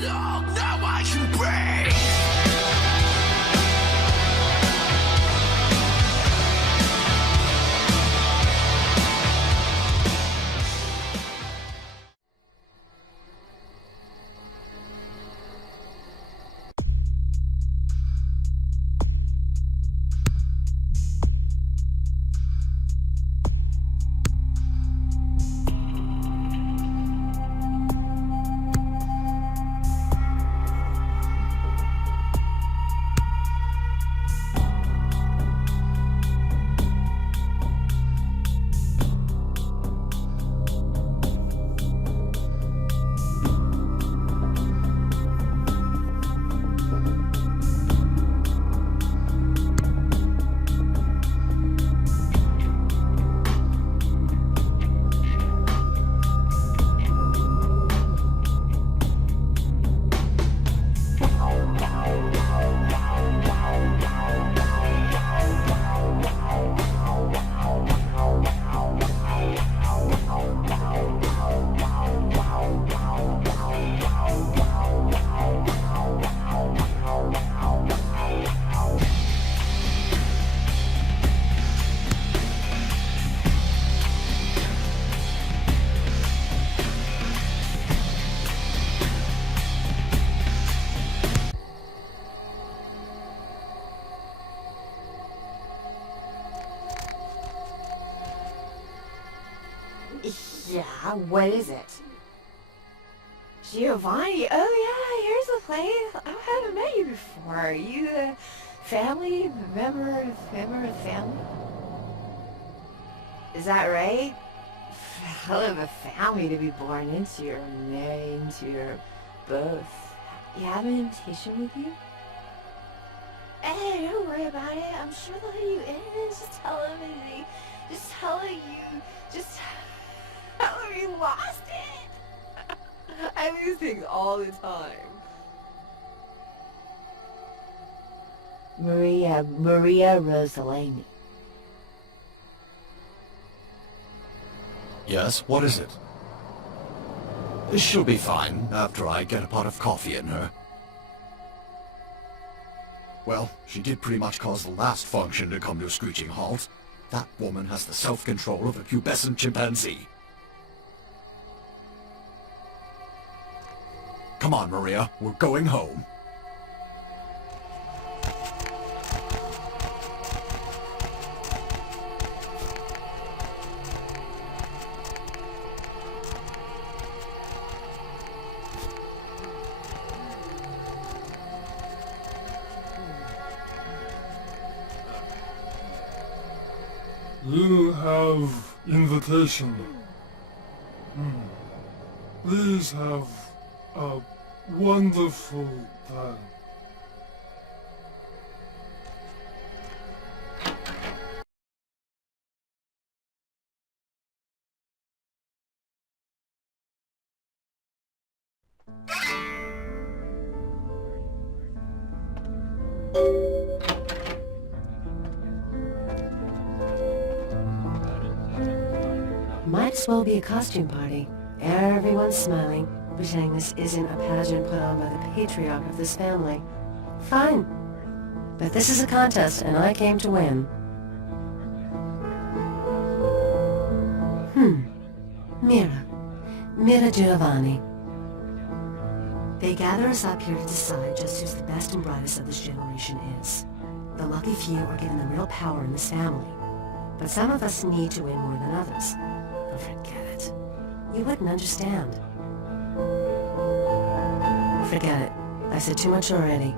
Now I can breathe. Yeah, what is it? Giovanni, oh yeah, here's the place. I haven't met you before. Are you a family member of the family? Is that right? Hell of a family to be born into or married into or both. You have an invitation with you? Hey, don't worry about it. I'm sure they'll let you in. Just tell them you lost it. I lose things all the time. Maria Rosalini. Yes, what is it? She'll be fine after I get a pot of coffee in her. Well, she did pretty much cause the last function to come to a screeching halt. That woman has the self-control of a pubescent chimpanzee. Come on, Maria, we're going home. You have invitation. Please have a wonderful time. Might as well be a costume party. Everyone's smiling, pretending this isn't a pageant put on by the patriarch of this family. Fine. But this is a contest, and I came to win. Mira Giovanni. They gather us up here to decide just who's the best and brightest of this generation is. The lucky few are given the real power in this family. But some of us need to win more than others. But forget it. You wouldn't understand. Forget it. I said too much already.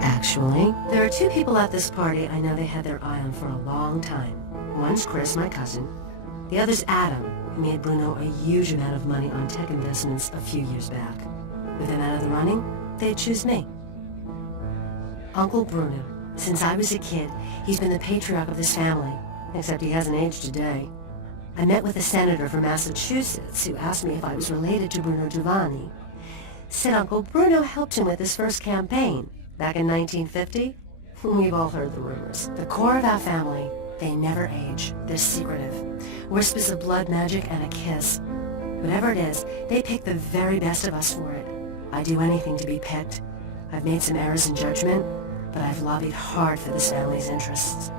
Actually, there are two people at this party I know they had their eye on for a long time. One's Chris, my cousin. The other's Adam, who made Bruno a huge amount of money on tech investments a few years back. With him out of the running, they'd choose me. Uncle Bruno. Since I was a kid, he's been the patriarch of this family, except he hasn't aged a day. I met with a senator from Massachusetts who asked me if I was related to Bruno Giovanni. Said Uncle Bruno helped him with his first campaign, back in 1950. We've all heard the rumors. The core of our family, they never age. They're secretive. Whispers of blood magic and a kiss. Whatever it is, they pick the very best of us for it. I'd do anything to be picked. I've made some errors in judgment, but I've lobbied hard for this family's interests.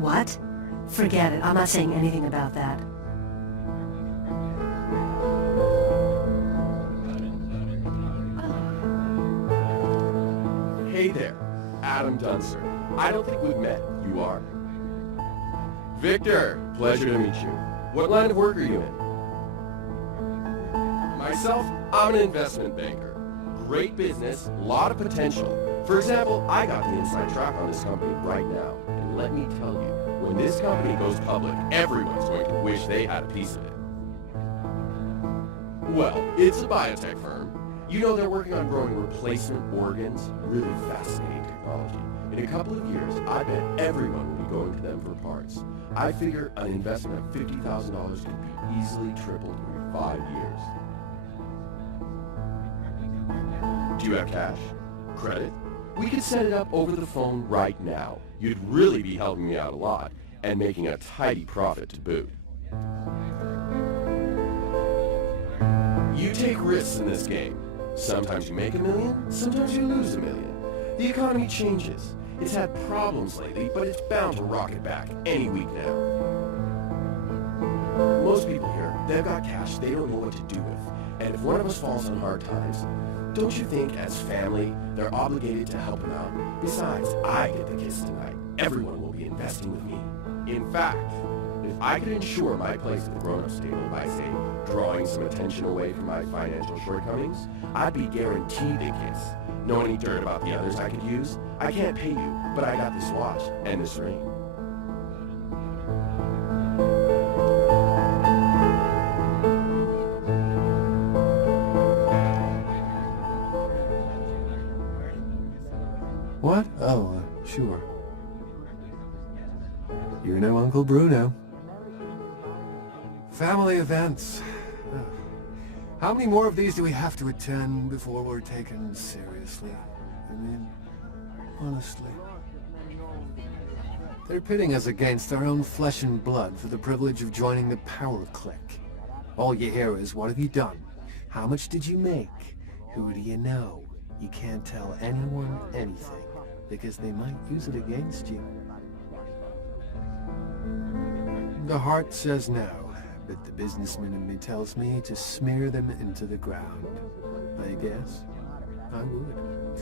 What? Forget it. I'm not saying anything about that. Hey there, Adam Dunser. I don't think we've met. You are? Victor, pleasure to meet you. What line of work are you in? Myself, I'm an investment banker. Great business, lot of potential. For example, I got the inside track on this company right now. And let me tell you, when this company goes public, everyone's going to wish they had a piece of it. Well, it's a biotech firm. You know they're working on growing replacement organs. Really fascinating technology. In a couple of years, I bet everyone will be going to them for parts. I figure an investment of $50,000 could be easily tripled in 5 years. Do you have cash? Credit? We could set it up over the phone right now. You'd really be helping me out a lot, and making a tidy profit to boot. You take risks in this game. Sometimes you make $1 million, sometimes you lose $1 million. The economy changes. It's had problems lately, but it's bound to rocket back any week now. Most people here, they've got cash they don't know what to do with. And if one of us falls on hard times, don't you think as family, they're obligated to help them out? Besides, I get the kiss tonight. Everyone will be investing with me. In fact, if I could ensure my place at the grown-ups table by, say, drawing some attention away from my financial shortcomings, I'd be guaranteed a kiss. Know any dirt about the others I could use? I can't pay you, but I got this watch and this ring. What? Oh, sure. You know Uncle Bruno. Family events. How many more of these do we have to attend before we're taken seriously? I mean, honestly. They're pitting us against our own flesh and blood for the privilege of joining the power clique. All you hear is, what have you done? How much did you make? Who do you know? You can't tell anyone anything, because they might use it against you. The heart says no, but the businessman in me tells me to smear them into the ground. I guess I would.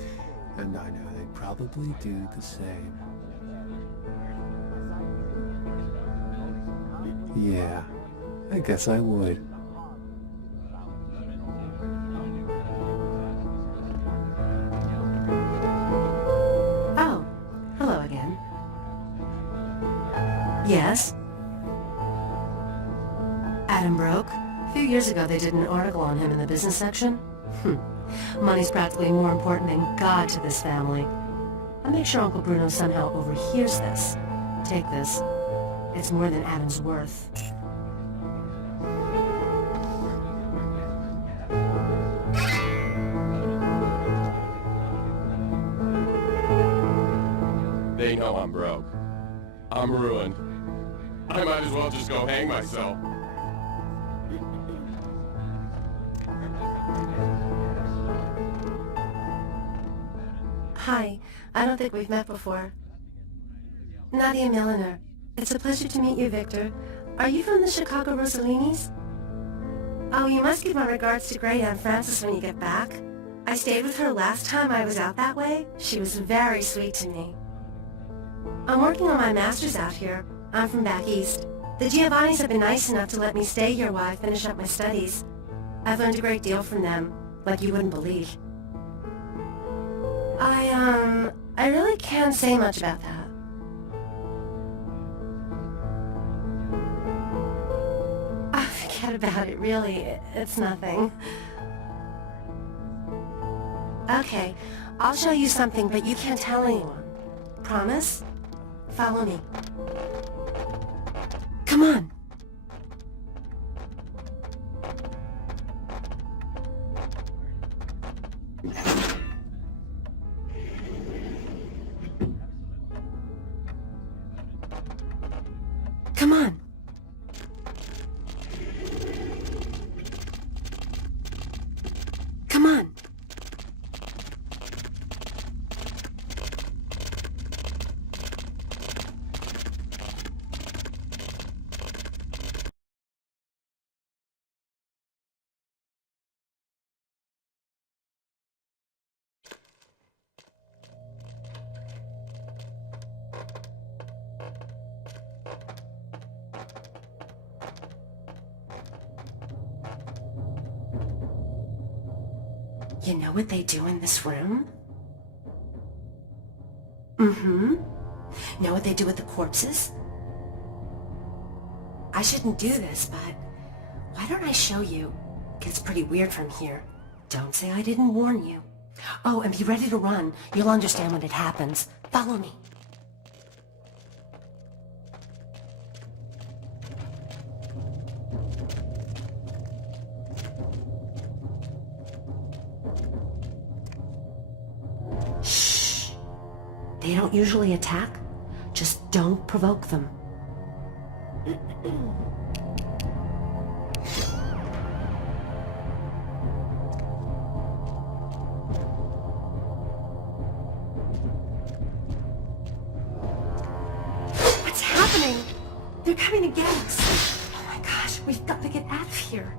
And I know they'd probably do the same. Yeah, I guess I would. Oh, hello again. Yes? Adam broke? A few years ago they did an article on him in the business section. Money's practically more important than God to this family. I'll make sure Uncle Bruno somehow overhears this. Take this. It's more than Adam's worth. They know I'm broke. I'm ruined. I might as well just go hang myself. Hi, I don't think we've met before. Nadia Milliner. It's a pleasure to meet you, Victor. Are you from the Chicago Rossellini's? Oh, you must give my regards to Great Aunt Frances when you get back. I stayed with her last time I was out that way. She was very sweet to me. I'm working on my master's out here. I'm from back east. The Giovannis have been nice enough to let me stay here while I finish up my studies. I've learned a great deal from them, like you wouldn't believe. I really can't say much about that. Oh, forget about it, really. It's nothing. Okay, I'll show you something, but you can't tell anyone. Promise? Follow me. Come on. Come on. You know what they do in this room? Mm-hmm. Know what they do with the corpses? I shouldn't do this, but why don't I show you? Gets pretty weird from here. Don't say I didn't warn you. Oh, and be ready to run. You'll understand when it happens. Follow me. Shh. They don't usually attack. Just don't provoke them. What's happening? They're coming to get us. Oh my gosh, we've got to get out of here.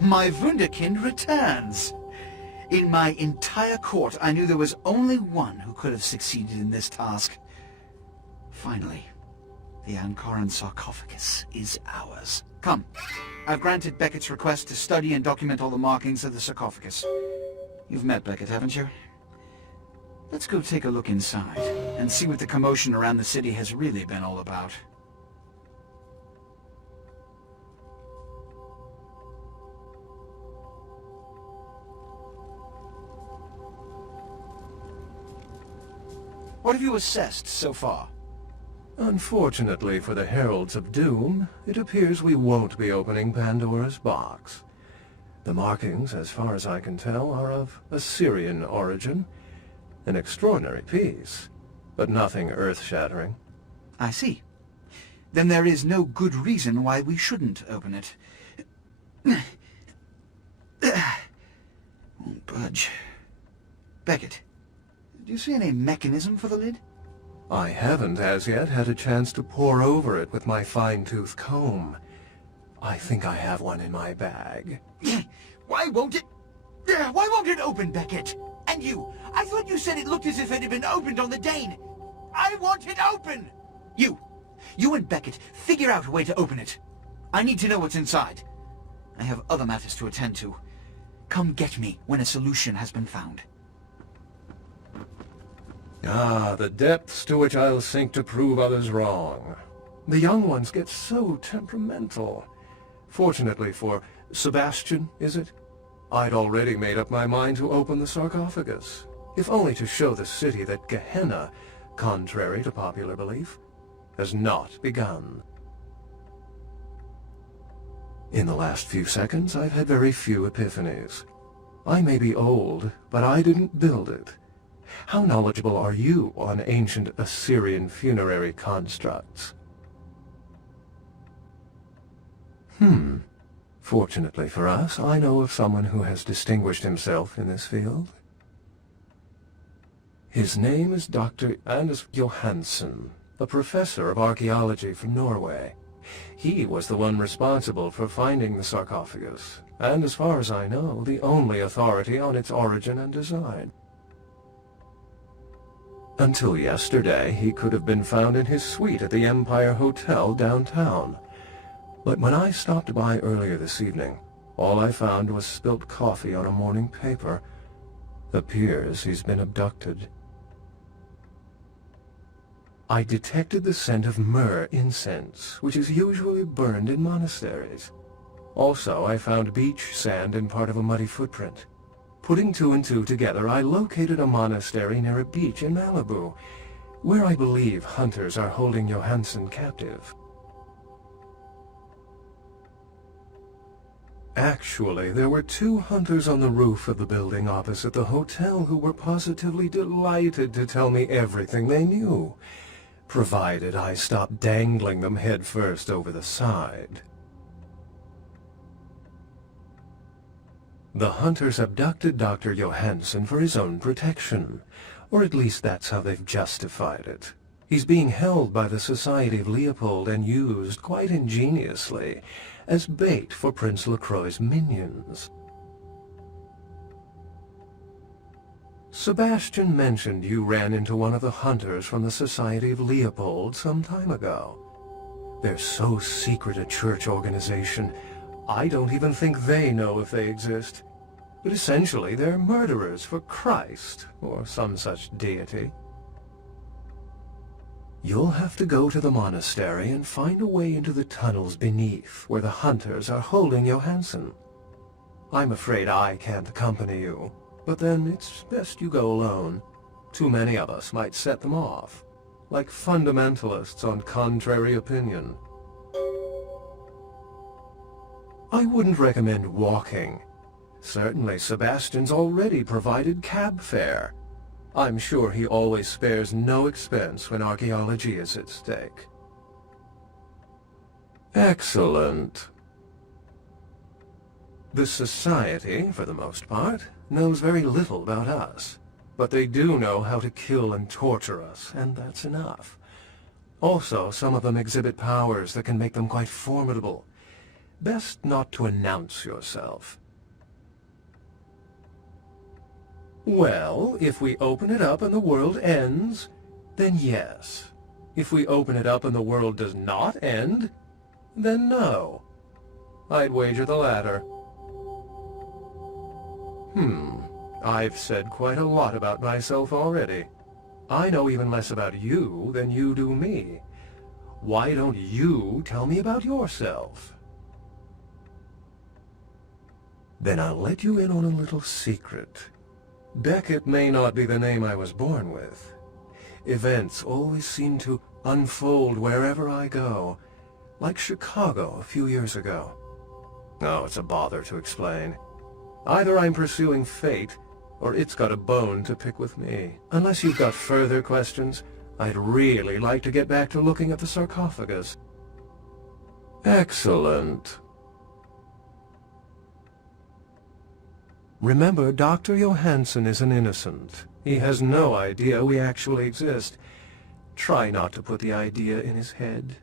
My Wunderkind returns! In my entire court, I knew there was only one who could have succeeded in this task. Finally, the Ankoran sarcophagus is ours. Come, I've granted Beckett's request to study and document all the markings of the sarcophagus. You've met Beckett, haven't you? Let's go take a look inside, and see what the commotion around the city has really been all about. What have you assessed so far? Unfortunately for the Heralds of Doom, it appears we won't be opening Pandora's box. The markings, as far as I can tell, are of Assyrian origin. An extraordinary piece, but nothing earth-shattering. I see. Then there is no good reason why we shouldn't open it. Won't budge. Beckett, do you see any mechanism for the lid? I haven't as yet had a chance to pore over it with my fine-tooth comb. I think I have one in my bag. Why won't it open, Beckett? And you, I thought you said it looked as if it had been opened on the Dane. I want it open! You and Beckett, figure out a way to open it. I need to know what's inside. I have other matters to attend to. Come get me when a solution has been found. Ah, the depths to which I'll sink to prove others wrong. The young ones get so temperamental. Fortunately for Sebastian, is it? I'd already made up my mind to open the sarcophagus, if only to show the city that Gehenna, contrary to popular belief, has not begun. In the last few seconds, I've had very few epiphanies. I may be old, but I didn't build it. How knowledgeable are you on ancient Assyrian funerary constructs? Fortunately for us, I know of someone who has distinguished himself in this field. His name is Dr. Anders Johansen, a professor of archaeology from Norway. He was the one responsible for finding the sarcophagus, and as far as I know, the only authority on its origin and design. Until yesterday, he could have been found in his suite at the Empire Hotel downtown. But when I stopped by earlier this evening, all I found was spilt coffee on a morning paper. Appears he's been abducted. I detected the scent of myrrh incense, which is usually burned in monasteries. Also, I found beach sand in part of a muddy footprint. Putting two and two together, I located a monastery near a beach in Malibu, where I believe hunters are holding Johansen captive. Actually, there were 2 hunters on the roof of the building opposite the hotel who were positively delighted to tell me everything they knew, provided I stopped dangling them headfirst over the side. The hunters abducted Dr. Johansen for his own protection, or at least that's how they've justified it. He's being held by the Society of Leopold and used, quite ingeniously, as bait for Prince LaCroix's minions. Sebastian mentioned you ran into one of the hunters from the Society of Leopold some time ago. They're so secret a church organization, I don't even think they know if they exist. But essentially, they're murderers for Christ, or some such deity. You'll have to go to the monastery and find a way into the tunnels beneath, where the hunters are holding Johansen. I'm afraid I can't accompany you, but then it's best you go alone. Too many of us might set them off, like fundamentalists on contrary opinion. I wouldn't recommend walking. Certainly Sebastian's already provided cab fare. I'm sure he always spares no expense when archaeology is at stake. Excellent. The Society, for the most part, knows very little about us, but they do know how to kill and torture us, and that's enough. Also, some of them exhibit powers that can make them quite formidable. Best not to announce yourself. Well, if we open it up and the world ends, then yes. If we open it up and the world does not end, then no. I'd wager the latter. I've said quite a lot about myself already. I know even less about you than you do me. Why don't you tell me about yourself? Then I'll let you in on a little secret. Beckett may not be the name I was born with. Events always seem to unfold wherever I go, like Chicago a few years ago. Oh, it's a bother to explain. Either I'm pursuing fate, or it's got a bone to pick with me. Unless you've got further questions, I'd really like to get back to looking at the sarcophagus. Excellent. Remember, Dr. Johansson is an innocent. He has no idea we actually exist. Try not to put the idea in his head.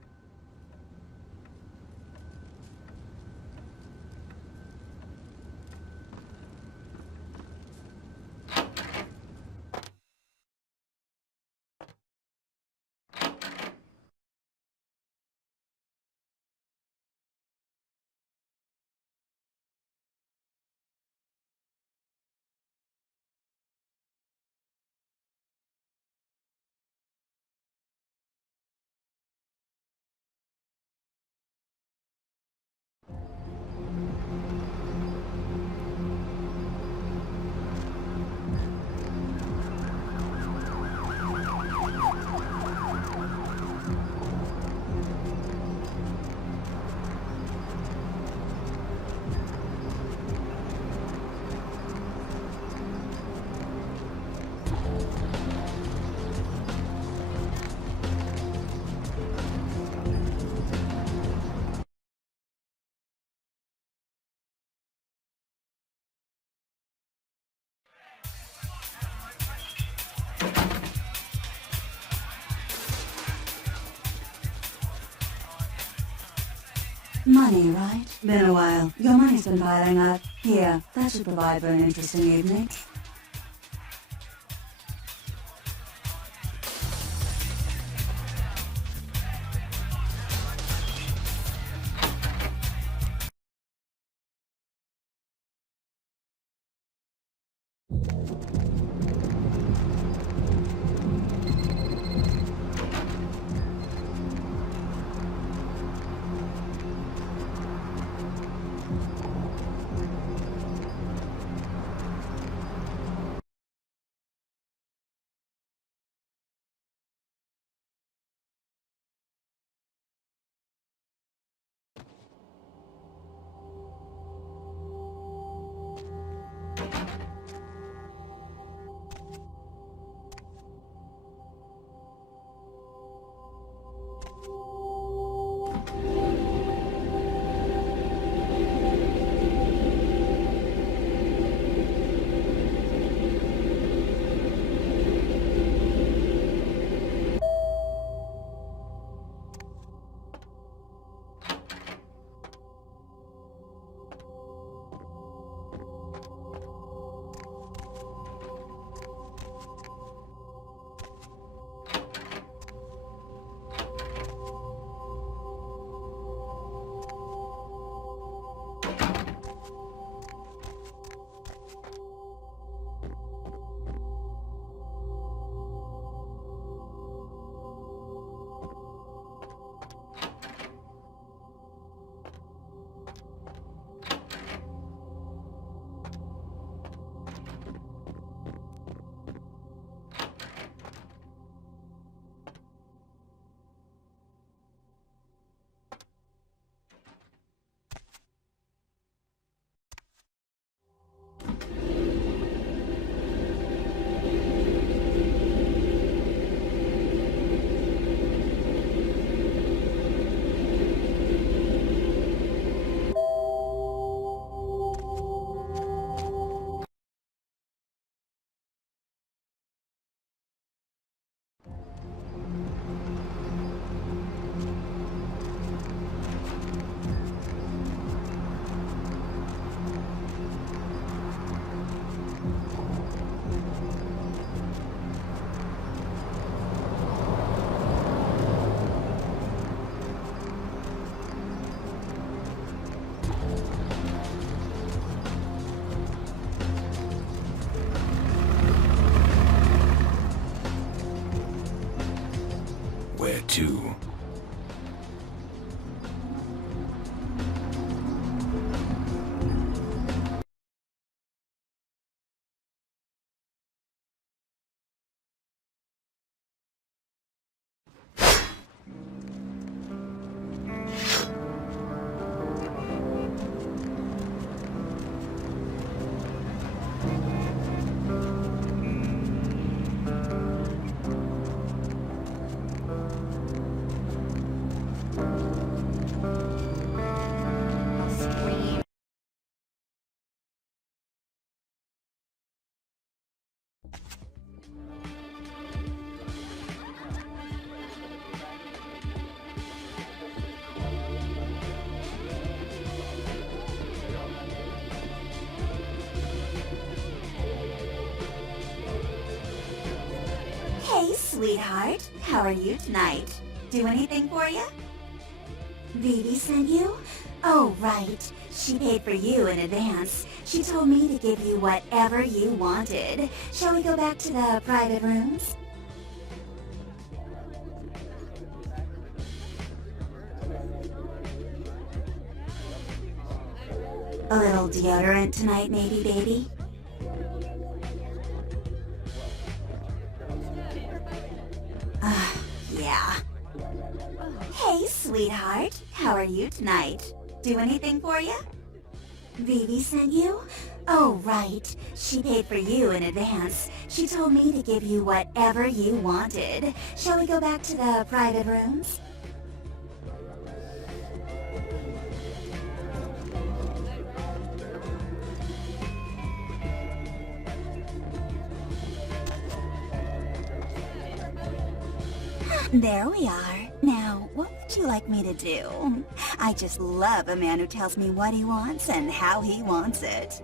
Money, right? Been a while. Your money's been piling up. Here, that should provide for an interesting evening. Where to? Hey, sweetheart. How are you tonight? Do anything for you? Vivi sent you? Oh, right. She paid for you in advance. She told me to give you whatever you wanted. Shall we go back to the private rooms? A little deodorant tonight, maybe, baby? Yeah. Hey, sweetheart. How are you tonight? Do anything for you? Vivi sent you? Oh, right. She paid for you in advance. She told me to give you whatever you wanted. Shall we go back to the private rooms? There we are. Now, what would you like me to do? I just love a man who tells me what he wants and how he wants it.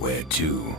Where to?